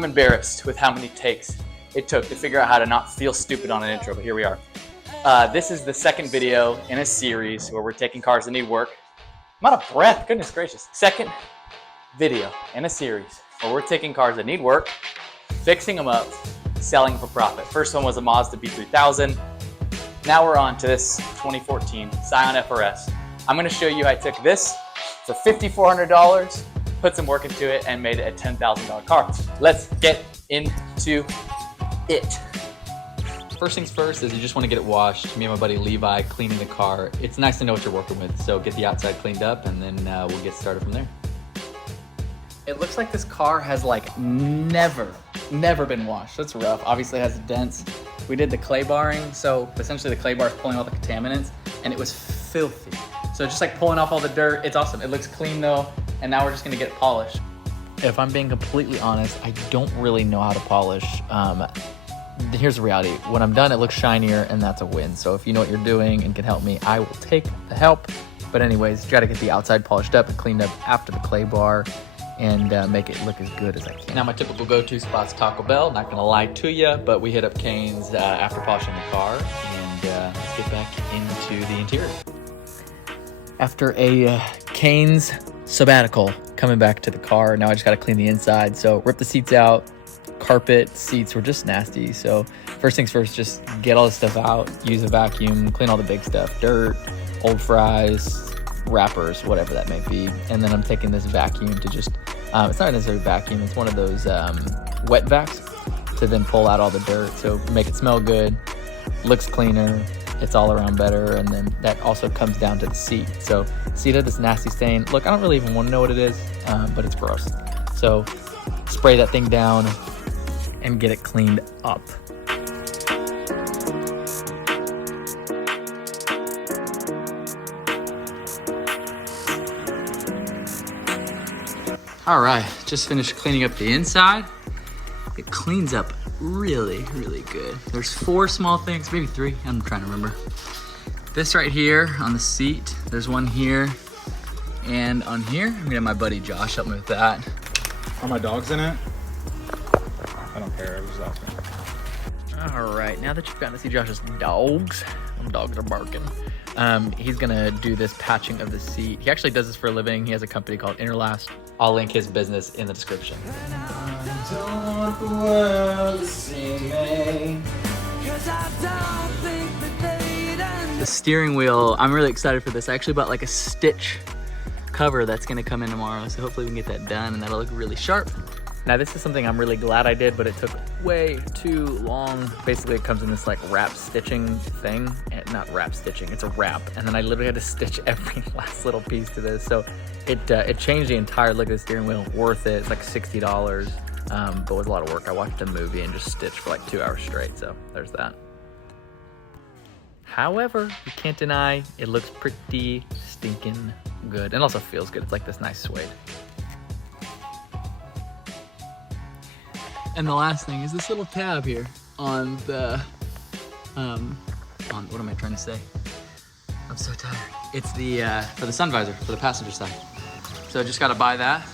I'm embarrassed with how many takes it took to figure out how to not feel stupid on an intro, but here we are. This is the second video in a series where we're taking cars that need work. I'm out of breath, goodness gracious. Second video in a series where we're taking cars that need work, fixing them up, selling for profit. First one was a Mazda B3000. Now we're on to this 2014 Scion FRS. I'm gonna show you I took this for $5,400, put some work into it, and made it a $10,000 car. Let's get into it. First things first is you just want to get it washed. Me and my buddy Levi cleaning the car. It's nice to know what you're working with, so get the outside cleaned up and then we'll get started from there. It looks like this car has like never been washed. That's rough. Obviously it has dents. We did the clay barring, so essentially the clay bar is pulling all the contaminants, and it was filthy. So just like pulling off all the dirt, it's awesome. It looks clean though, and now we're just gonna get it polished. If I'm being completely honest, I don't really know how to polish. Here's the reality. When I'm done, it looks shinier, and that's a win. So if you know what you're doing and can help me, I will take the help. But anyways, try to get the outside polished up and cleaned up after the clay bar and make it look as good as I can. Now my typical go-to spot's Taco Bell. Not gonna lie to you, but we hit up Cane's after polishing the car, and let's get back into the interior. After a Cane's sabbatical, coming back to the car, now I just gotta clean the inside. So rip the seats out. Carpet, seats were just nasty. So first things first, just get all this stuff out, use a vacuum, clean all the big stuff, dirt, old fries, wrappers, whatever that may be. And then I'm taking this vacuum to just, it's not necessarily a vacuum, it's one of those wet vacs to then pull out all the dirt. So make it smell good, looks cleaner, it's all around better. And then that also comes down to the seat. So seat had this nasty stain. Look, I don't really even want to know what it is, but it's gross. So spray that thing down and get it cleaned up. All right, just finished cleaning up the inside. It cleans up really good. There's 4 small things, maybe 3, I'm trying to remember. This right here on the seat, there's one here, and on here, I'm gonna have my buddy Josh help me with that. Are my dogs in it? I don't care, I was just asking. All right, now that you've gotten to see Josh's dogs, them dogs are barking. He's gonna do this patching of the seat. He actually does this for a living. He has a company called Interlast. I'll link his business in the description. The steering wheel, I'm really excited for this. I actually bought like a stitch cover that's gonna come in tomorrow, so hopefully we can get that done and that'll look really sharp. Now this is something I'm really glad I did, but it took way too long. Basically it comes in this like wrap stitching thing, not wrap stitching, it's a wrap. And then I literally had to stitch every last little piece to this. So it changed the entire look of the steering wheel. Worth it, it's like $60, but it was a lot of work. I watched a movie and just stitched for like 2 hours straight, so there's that. However, you can't deny it looks pretty stinking good and also feels good. It's like this nice suede. And the last thing is this little tab here on the, what am I trying to say? I'm so tired. It's the, for the sun visor, for the passenger side. So I just gotta buy that,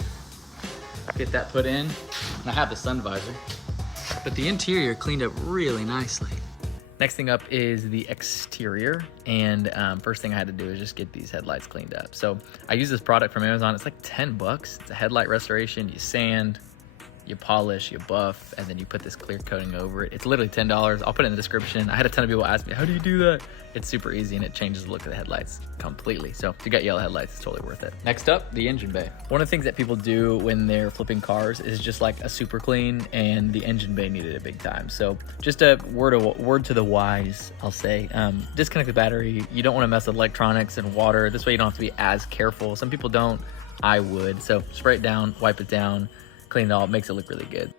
get that put in, and I have the sun visor. But the interior cleaned up really nicely. Next thing up is the exterior, and first thing I had to do is just get these headlights cleaned up. So I use this product from Amazon. It's like 10 bucks. It's a headlight restoration. You sand, you polish, you buff, and then you put this clear coating over it. It's literally $10. I'll put it in the description. I had a ton of people ask me, how do you do that? It's super easy, and it changes the look of the headlights completely. So if you got yellow headlights, it's totally worth it. Next up, the engine bay. One of the things that people do when they're flipping cars is just like a super clean, and the engine bay needed it big time. So just a word to the wise, I'll say, disconnect the battery. You don't want to mess with electronics and water. This way you don't have to be as careful. Some people don't, I would. So spray it down, wipe it down, clean it all, it makes it look really good.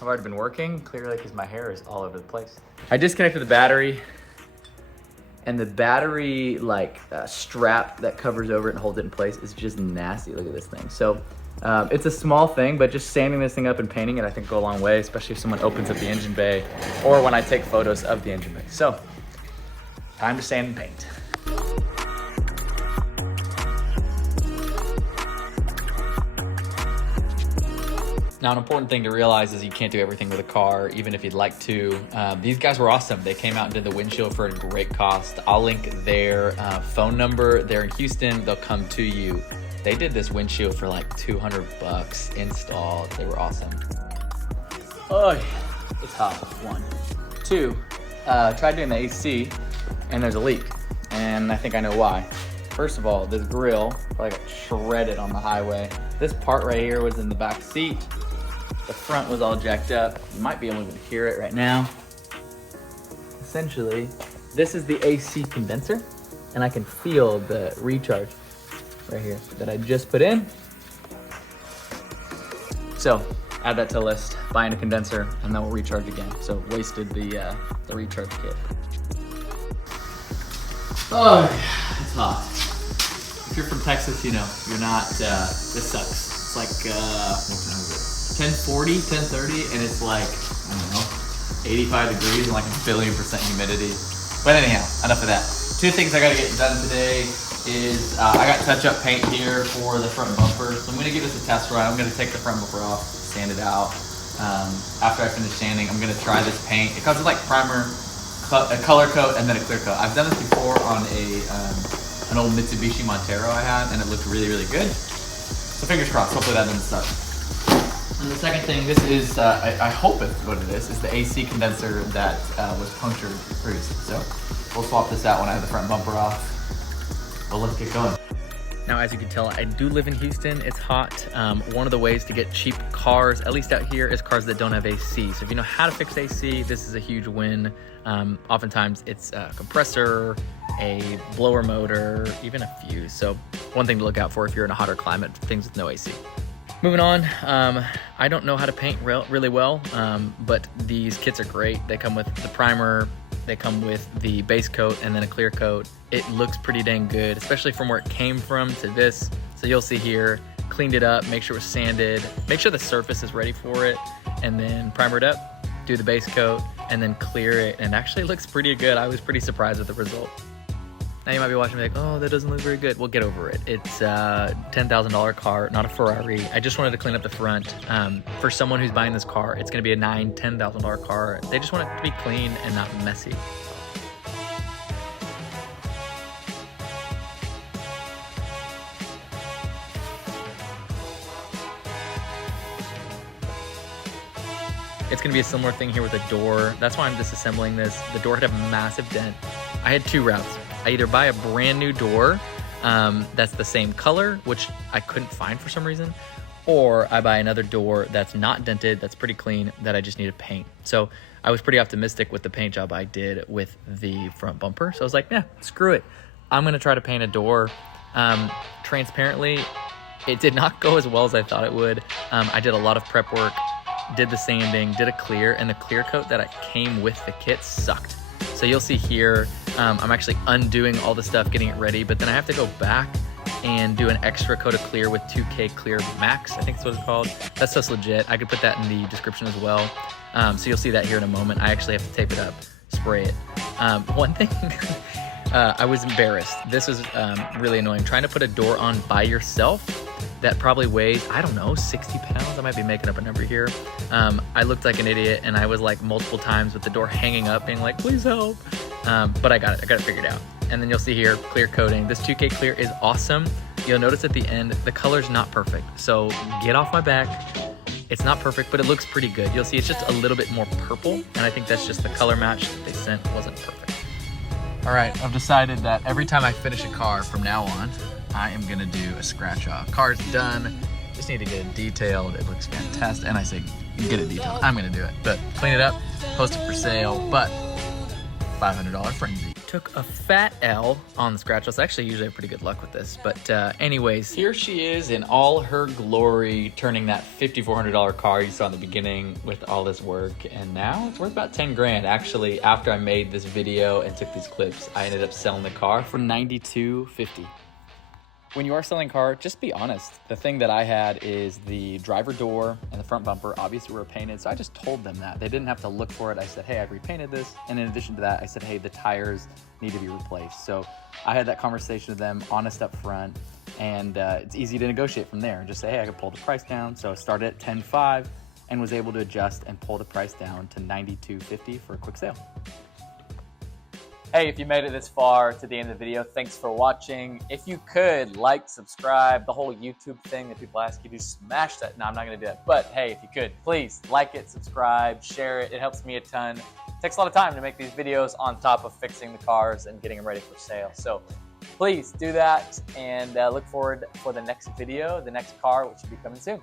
I've already been working, clearly because my hair is all over the place. I disconnected the battery, and the battery like strap that covers over it and holds it in place is just nasty. Look at this thing. So it's a small thing, but just sanding this thing up and painting it I think go a long way, especially if someone opens up the engine bay or when I take photos of the engine bay. So time to sand and paint. Now, an important thing to realize is you can't do everything with a car, even if you'd like to. These guys were awesome. They came out and did the windshield for a great cost. I'll link their phone number. They're in Houston. They'll come to you. They did this windshield for like $200 installed. They were awesome. Oh, it's hot. 1. 2, tried doing the AC and there's a leak. And I think I know why. First of all, this grill probably got shredded on the highway. This part right here was in the back seat. The front was all jacked up. You might be able to hear it right now. Essentially, this is the AC condenser, and I can feel the recharge right here that I just put in. So, add that to the list, buying a condenser, and then we'll recharge again. So, wasted the recharge kit. Oh, it's hot. If you're from Texas, you know, you're not, this sucks. It's like, what time is it? 10:40, 10:30, and it's like, I don't know, 85 degrees and like a billion% humidity. But anyhow, enough of that. 2 things I gotta get done today is I got touch-up paint here for the front bumper. So I'm gonna give this a test run. I'm gonna take the front bumper off, sand it out. After I finish sanding, I'm gonna try this paint. It comes with like primer, a color coat, and then a clear coat. I've done this before on an old Mitsubishi Montero I had, and it looked really, really good. So fingers crossed, hopefully that doesn't suck. And the second thing, this is, I hope it's what it is the AC condenser that was punctured previously. So we'll swap this out when I have the front bumper off. Well, let's get going. Now, as you can tell, I do live in Houston. It's hot. One of the ways to get cheap cars, at least out here, is cars that don't have AC. So if you know how to fix AC, this is a huge win. Oftentimes it's a compressor, a blower motor, even a fuse. So one thing to look out for if you're in a hotter climate, things with no AC. Moving on, I don't know how to paint really well, but these kits are great. They come with the primer, they come with the base coat, and then a clear coat. It looks pretty dang good, especially from where it came from to this. So you'll see here, cleaned it up, make sure it was sanded, make sure the surface is ready for it, and then primer it up, do the base coat, and then clear it. And it actually looks pretty good. I was pretty surprised with the result. Now you might be watching me like, oh, that doesn't look very good. Well, get over it. It's a $10,000 car, not a Ferrari. I just wanted to clean up the front. For someone who's buying this car, it's gonna be a $9,000, $10,000 car. They just want it to be clean and not messy. It's gonna be a similar thing here with the door. That's why I'm disassembling this. The door had a massive dent. I had 2 routes. I either buy a brand new door that's the same color, which I couldn't find for some reason, or I buy another door that's not dented, that's pretty clean, that I just need to paint. So I was pretty optimistic with the paint job I did with the front bumper. So I was like, yeah, screw it. I'm gonna try to paint a door. Transparently, it did not go as well as I thought it would. I did a lot of prep work, did the sanding, did a clear, and the clear coat that came with the kit sucked. So you'll see here, I'm actually undoing all the stuff, getting it ready, but then I have to go back and do an extra coat of clear with 2K Clear Max, I think that's what it's called. That stuff's legit. I could put that in the description as well. So you'll see that here in a moment. I actually have to tape it up, spray it. One thing, I was embarrassed. This was really annoying. Trying to put a door on by yourself that probably weighs, I don't know, 60 pounds. I might be making up a number here. I looked like an idiot, and I was like multiple times with the door hanging up being like, please help. But I got it figured out. And then you'll see here, clear coating. This 2K clear is awesome. You'll notice at the end, the color's not perfect. So get off my back. It's not perfect, but it looks pretty good. You'll see it's just a little bit more purple, and I think that's just the color match that they sent wasn't perfect. All right, I've decided that every time I finish a car from now on, I am gonna do a scratch off. Car's done, just need to get it detailed. It looks fantastic, and I say get it detailed. I'm gonna do it, but clean it up, post it for sale, but $500 frenzy. Took a fat L on the scratch offs. Actually, usually have pretty good luck with this, but anyways, here she is in all her glory, turning that $5,400 car you saw in the beginning with all this work, and now it's worth about 10 grand. Actually, after I made this video and took these clips, I ended up selling the car for $92.50. When you are selling a car, just be honest. The thing that I had is the driver door and the front bumper obviously were painted, so I just told them that. They didn't have to look for it. I said, hey, I've repainted this. And in addition to that, I said, hey, the tires need to be replaced. So I had that conversation with them, honest up front. and it's easy to negotiate from there. Just say, hey, I can pull the price down. So I started at $10,500 and was able to adjust and pull the price down to $92.50 for a quick sale. Hey, if you made it this far to the end of the video, thanks for watching. If you could, like, subscribe, the whole YouTube thing that people ask you to smash that. No, I'm not gonna do that. But hey, if you could, please like it, subscribe, share it. It helps me a ton. It takes a lot of time to make these videos on top of fixing the cars and getting them ready for sale. So please do that, and look forward for the next video, the next car, which should be coming soon.